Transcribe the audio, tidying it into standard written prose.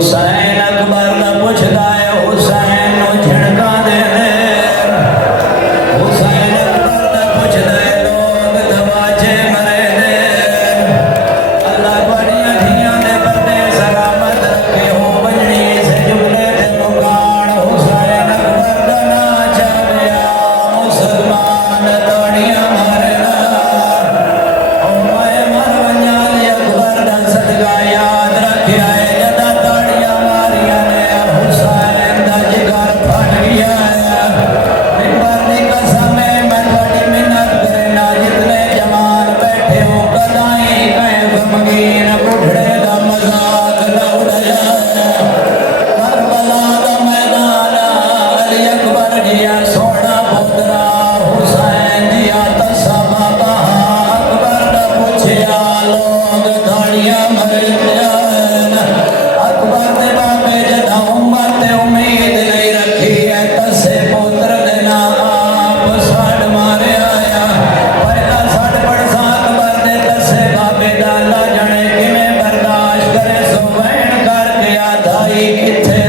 हुसैन अकबर दा पुछदा है हुसैन नु झिड़का दे दे। हुसैन अकबर दा पुछदा है लोग दवाजे मरे दे। अल्लाह बड़ियां धियां दे पर्दे सलामत रखे हो बजनी से जुमले दे मुकान। हुसैन अकबर दा ना चाविया मुसलमान ताड़ियां मारना। ओ मैं मर वंजाल अकबर दा सदका याद रखिया है जदा ताड़ियां मारिया ने हुसैन दा जिगर फट गया है। मिंबर दी कसम है मैं थोड़ी मिन्नत करना जितने जवान बैठे हो कदाई कहे गमगीन बुढ़े दा मजाक न उड़ाया। करबला दा मैदान अली अकबर जिया सोना पुत्रा हुसैन जिया तसा बाबा अकबर दा पुछया लोग ताड़ियां मरदियां। अकबर दे बाबे जदा उम्मत ते उम्मीद नहीं रखी है तसे पुत्र दे ना आप सड़ मारे आया। पहला सड़ पड़सा अकबर दे तसे बाबे दा अल्लाह जाने किवें बर्दाश्त करे। सो वहन करके आधाई किथे